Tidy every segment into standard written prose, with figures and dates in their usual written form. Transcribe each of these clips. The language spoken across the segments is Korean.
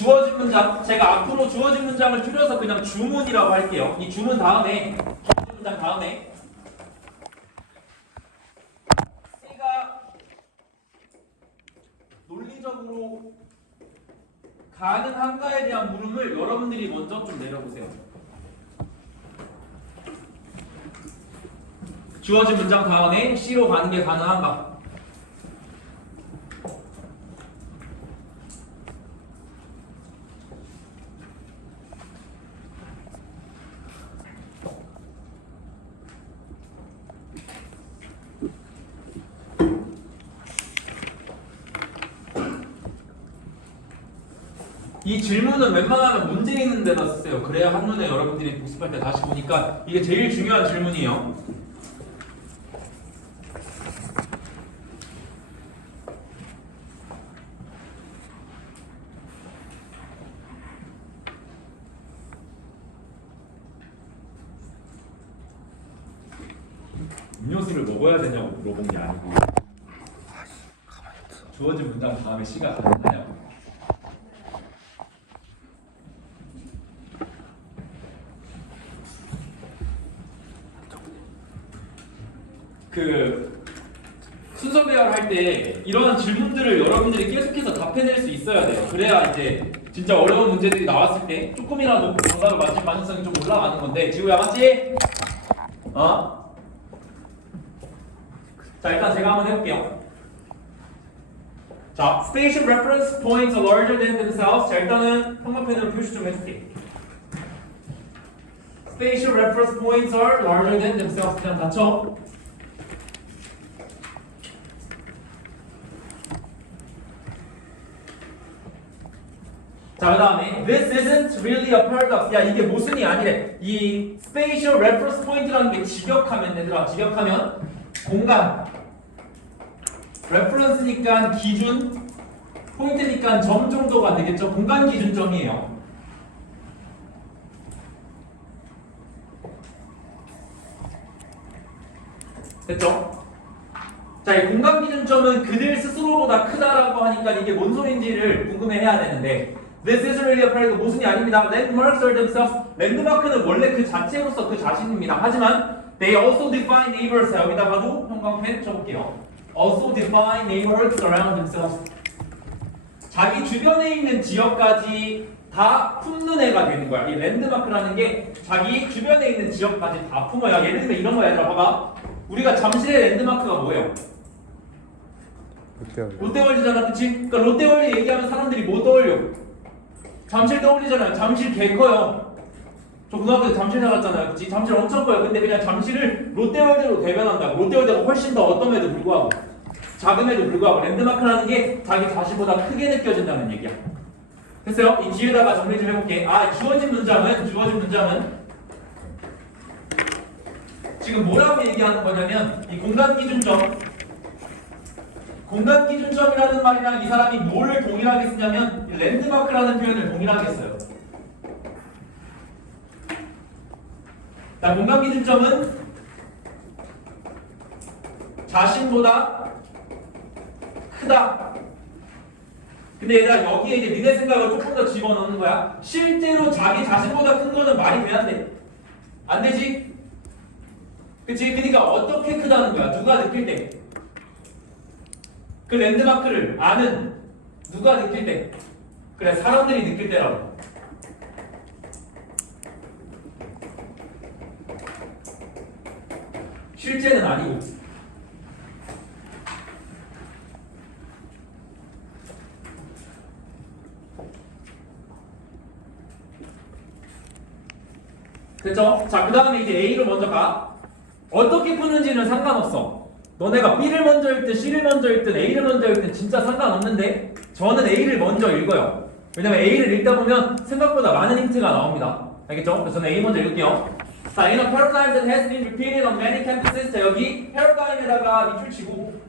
주어진 문장, 제가 앞으로 주어진 문장을 줄여서 그냥 주문이라고 할게요. 이 주문 다음에, 주어진 문장 다음에 C가 논리적으로 가능한가에 대한 물음을 여러분들이 먼저 좀 내려보세요. 주어진 문장 다음에 C로 가는 게 가능한가? 이 질문은 웬만하면 문제 있는 데다 쓰세요. 그래야 한눈에 여러분들이 복습할 때 다시 보니까 이게 제일 중요한 질문이에요. 음료수를 먹어야 되냐고 물어본 게 아니고 주어진 문장 다음에 시가 가능하냐고. 그 순서 배열할 때 이런 질문들을 여러분들이 계속해서 답해낼 수 있어야 돼요. 그래야 이제 진짜 어려운 문제들이 나왔을 때 조금이라도 정답을 맞힐 가능성이 좀 올라가는 건데. 지우야 맞지? 어? 자, 일단 제가 한번 해볼게요. 자, station reference points are larger than themselves. 자, 일단은 평면펜으로 표시 좀 해줄게. Station reference points are larger than themselves. 그냥 닫혀. 자, 그 다음에 This isn't really a paradox. 야, 이게 모순이 아니래. 이 spatial reference point라는 게 직역하면 얘들아, 직역하면 공간, reference니까 기준, 포인트니까 점 정도가 되겠죠. 공간 기준점이에요. 됐죠? 자, 이 공간 기준점은 그들 스스로보다 크다라고 하니까 이게 뭔 소린지를 궁금해해야 되는데, This is really a paradox. 모순이 아닙니다. Landmarks are themselves. 랜드마크는 원래 그 자체로서 그 자신입니다. 하지만 they also define neighbors. 여기다가도 형광펜 쳐볼게요. Also define neighborhoods around themselves. 자기 주변에 있는 지역까지 다 품는 애가 되는 거야. 이 랜드마크라는 게 자기 주변에 있는 지역까지 다 품어요. 예를 들면 이런 거야. 얘들아 봐봐. 우리가 잠실의 랜드마크가 뭐예요? 롯데월드잖아, 그치? 그러니까 롯데월드 얘기하면 사람들이 뭐 떠올려? 잠실 떠올리잖아요. 잠실 개 커요. 저 고등학교 때 잠실 나갔잖아요, 그치? 잠실 엄청 커요. 근데 그냥 잠실을 롯데월드로 대변한다고. 롯데월드가 훨씬 더 어떤에도 불구하고, 작음에도 불구하고 랜드마크라는 게 자기 자신보다 크게 느껴진다는 얘기야. 됐어요? 이 뒤에다가 정리 좀 해볼게. 아, 주어진 문장은 지금 뭐라고 얘기하는 거냐면 이 공간 기준점이라는 말이랑 이 사람이 뭐를 동일하게 쓰냐면 랜드마크라는 표현을 동일하게 써요. 자, 공간 기준점은 자신보다 크다. 근데 얘들아, 여기에 이제 니네 생각을 조금 더 집어넣는 거야. 실제로 자기 자신보다 큰 거는 말이 돼, 안 돼? 안 되지? 그치? 그러니까 어떻게 크다는 거야? 누가 느낄 때? 그 랜드마크를 아는 누가 느낄 때? 그래, 사람들이 느낄 때라고. 실제는 아니고. 됐죠? 자, 그 다음에 이제 A로 먼저 가. 어떻게 푸는지는 상관없어. 너네가 B를 먼저 읽든 C를 먼저 읽든 A를 먼저 읽든 진짜 상관없는데 저는 A를 먼저 읽어요. 왜냐면 A를 읽다 보면 생각보다 많은 힌트가 나옵니다. 알겠죠? 그래서 저는 A 먼저 읽을게요. 자, in a paradigm that has been repeated on many campuses. 자, 여기 paradigm에다가 밑줄 치고,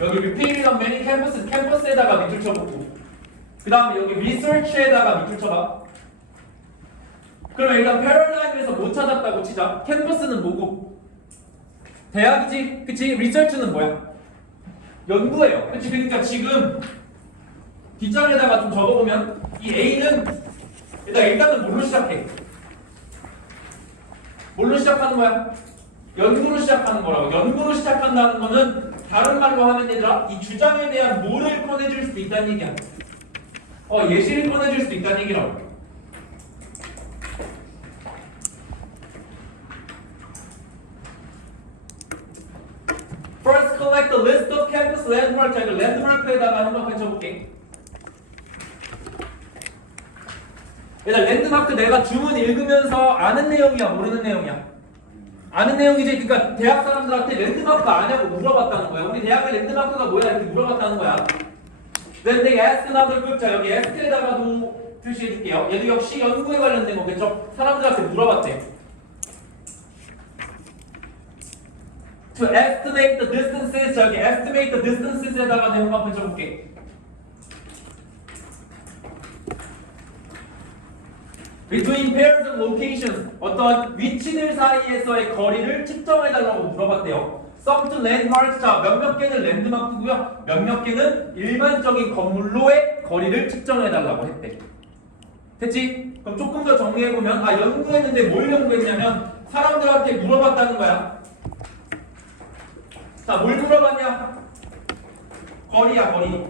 여기 repeated on many campuses, 캠퍼스에다가 밑줄 쳐보고, 그 다음에 여기 research에다가 밑줄 쳐봐. 그러면 일단 paradigm에서 못 찾았다고 치자. 캠퍼스는 뭐고? 대학이지? 그치? 리서치는 뭐야? 연구예요. 그치? 그러니까 지금 뒷장에다가 좀 적어보면 이 A는 일단은 뭘로 시작해? 뭘로 시작하는 거야? 연구로 시작하는 거라고. 연구로 시작한다는 거는 다른 말로 하면 얘들아 이 주장에 대한 뭐를 꺼내줄 수도 있다는 얘기야. 예시를 꺼내줄 수도 있다는 얘기라고. First collect the list of campus landmarks. 자, 이거 랜드마크에다가 한번 펼쳐볼게. 일단 랜드마크 내가 주문 읽으면서 아는 내용이야, 모르는 내용이야? 아는 내용이지. 그러니까 대학 사람들한테 랜드마크 아냐고 물어봤다는 거야. 우리 대학의 랜드마크가 뭐야? 이렇게 물어봤다는 거야. Then they ask another group. 자, 여기 ask에다가도 표시해줄게요. 얘도 역시 연구에 관련된 거겠죠? 사람들한테 물어봤대. To estimate the distances. 자, 여기 estimate the distances에다가 내용 한번 펼쳐볼게. Between pairs of locations. 어떤 위치들 사이에서의 거리를 측정해달라고 물어봤대요. Some to landmarks. 자, 몇몇 개는 랜드마크고요. 몇몇 개는 일반적인 건물로의 거리를 측정해달라고 했대. 됐지? 그럼 조금 더 정리해보면 연구했는데 뭘 연구했냐면 사람들한테 물어봤다는 거야. 자, 뭘 물어봤냐? 거리야, 거리.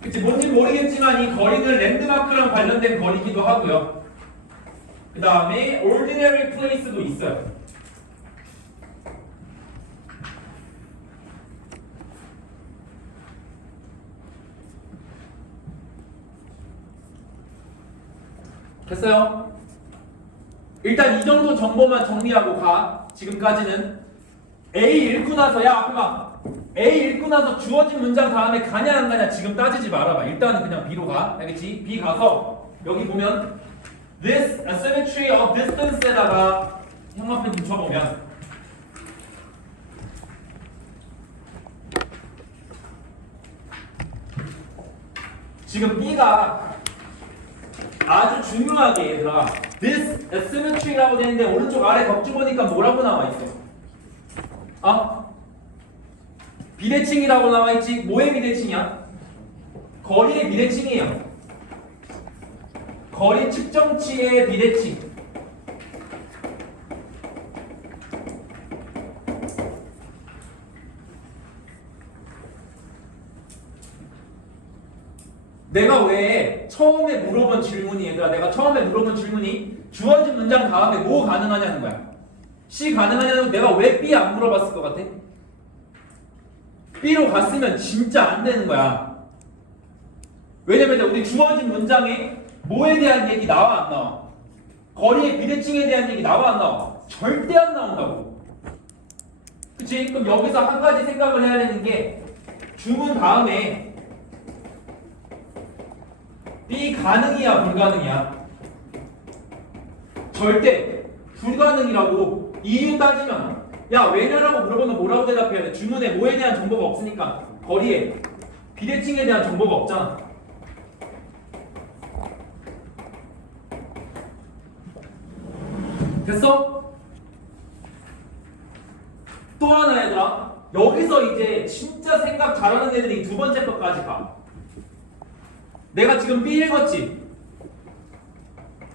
그치, 뭔지 모르겠지만 이 거리는 랜드마크랑 관련된 거리기도 하고요. 그 다음에 ordinary place도 있어요. 됐어요? 일단 이 정도 정보만 정리하고 가. 지금까지는 A 읽고 나서 앞에 봐. A 읽고 나서 주어진 문장 다음에 가냐 안 가냐 지금 따지지 말아봐. 일단은 그냥 B로 가. 알겠지? B 가서 여기 보면 This asymmetry of distance에다가 형광펜 붙여보면 지금 B가 아주 중요하게 얘들아 This asymmetry라고 되는데 오른쪽 아래 격주 보니까 뭐라고 나와있어? 비대칭이라고 나와있지. 뭐의 비대칭이야? 거리의 비대칭이에요. 거리 측정치의 비대칭. 내가 왜 처음에 물어본 질문이 얘들아 내가 처음에 물어본 질문이 주어진 문장 다음에 뭐 가능하냐는 거야. C 가능하냐는 내가 왜 B 안 물어봤을 것 같아? B로 갔으면 진짜 안 되는 거야. 왜냐면 우리 주어진 문장에 뭐에 대한 얘기 나와 안 나와? 거리의 비대칭에 대한 얘기 나와 안 나와? 절대 안 나온다고. 그치? 그럼 여기서 한 가지 생각을 해야 되는 게 주문 다음에 B 가능이야 불가능이야? 절대 불가능이라고. 이유 따지면 야 왜냐라고 물어보면 뭐라고 대답해야 돼? 주문에 뭐에 대한 정보가 없으니까. 거리에 비대칭에 대한 정보가 없잖아. 됐어? 또 하나 얘들아 여기서 이제 진짜 생각 잘하는 애들이 두 번째 것까지 가. 내가 지금 B 읽었지?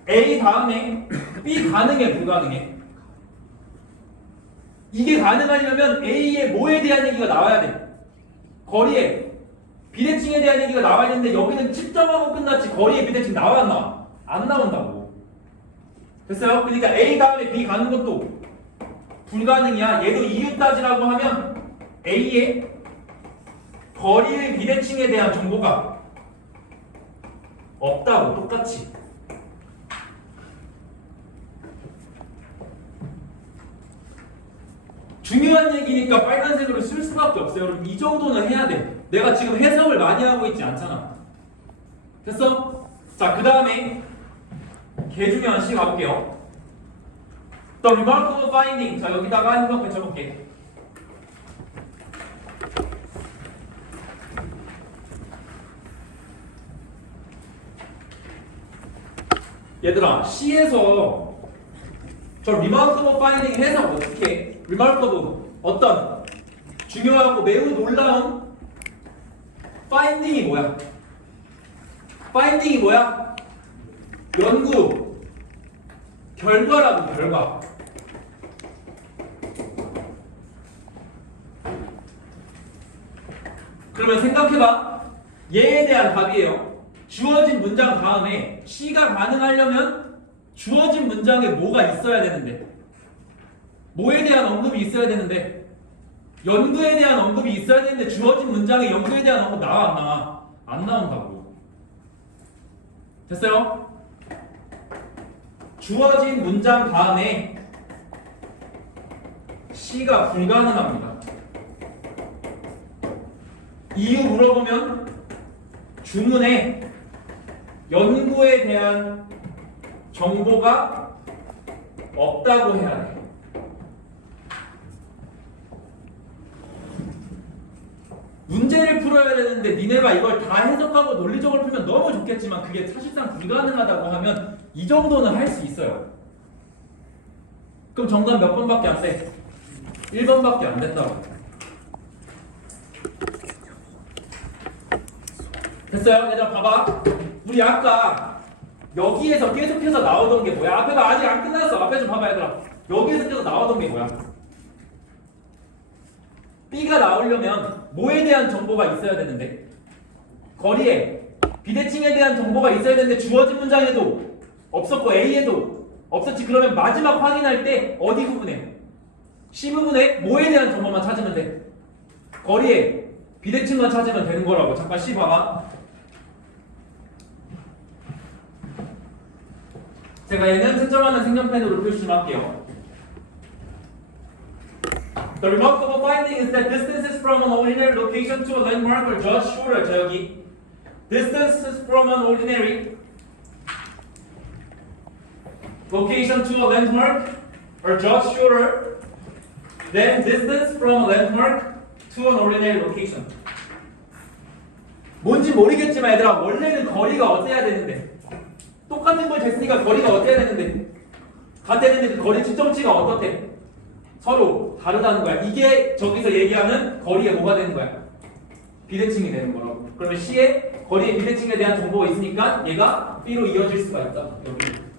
A 다음에 B 가능해 불가능해? 이게 가능하려면 A의 뭐에 대한 얘기가 나와야 돼. 거리에 비대칭에 대한 얘기가 나와야 되는데 여기는 측정하고 끝났지. 거리에 비대칭 나와 안 나와? 안 나온다고. 됐어요? 그러니까 A 다음에 B 가는 것도 불가능이야. 얘도 이유 따지라고 하면 A의 거리의 비대칭에 대한 정보가 없다고. 똑같이. 중요한 얘기니까 빨간색으로 쓸 수밖에 없어요. 여러분 이 정도는 해야 돼. 내가 지금 해석을 많이 하고 있지 않잖아. 됐어? 자, 그 다음에 개 중요한 시 가볼게요. The remarkable finding. 자, 여기다가 한번 펼쳐볼게. 얘들아, C에서 저 remarkable finding 해석 어떻게 해? remarkable 어떤 중요하고 매우 놀라운 finding이 뭐야? finding이 뭐야? 연구 결과라고. 결과. 그러면 생각해봐. 얘에 대한 답이에요. 주어진 문장 다음에 C가 가능하려면 주어진 문장에 뭐가 있어야 되는데, 뭐에 대한 언급이 있어야 되는데, 연구에 대한 언급이 있어야 되는데 주어진 문장에 연구에 대한 언급 나와 안 나와? 안 나온다고. 됐어요? 주어진 문장 다음에 C가 불가능합니다. 이유 물어보면 주문에 연구에 대한 정보가 없다고 해야 돼. 문제를 풀어야 되는데 니네가 이걸 다 해석하고 논리적으로 풀면 너무 좋겠지만 그게 사실상 불가능하다고 하면 이 정도는 할 수 있어요. 그럼 정답 몇 번밖에 안 돼? 1번밖에 안 됐다고. 됐어요? 얘들아 봐봐. 우리 아까 여기에서 계속해서 나오던 게 뭐야? 앞에가 아직 안 끝났어. 앞에 좀 봐봐 얘들아. 여기에서 계속 나오던 게 뭐야? B가 나오려면 뭐에 대한 정보가 있어야 되는데? 거리에 비대칭에 대한 정보가 있어야 되는데 주어진 문장에도 없었고 A에도 없었지. 그러면 마지막 확인할 때 어디 부분에? C 부분에 뭐에 대한 정보만 찾으면 돼? 거리에 비대칭만 찾으면 되는 거라고. 잠깐 C 봐봐. 제가 얘는 채점하는 색연펜으로 표시 좀 할게요. The remarkable finding is that distances from an ordinary location to a landmark are just shorter. 자 여기 distances from an ordinary location to a landmark are just shorter than distance from a landmark to an ordinary location. 뭔지 모르겠지만 얘들아 원래는 거리가 어때야 되는데 똑같은 걸 쟀으니까 거리가 어때야 되는데 같아야 되는데 그 거리 측정치가 어떻대? 서로 다르다는 거야. 이게 저기서 얘기하는 거리에 뭐가 되는 거야? 비대칭이 되는 거라고. 그러면 C에 거리의 비대칭에 대한 정보가 있으니까 얘가 B로 이어질 수가 있다. 여기.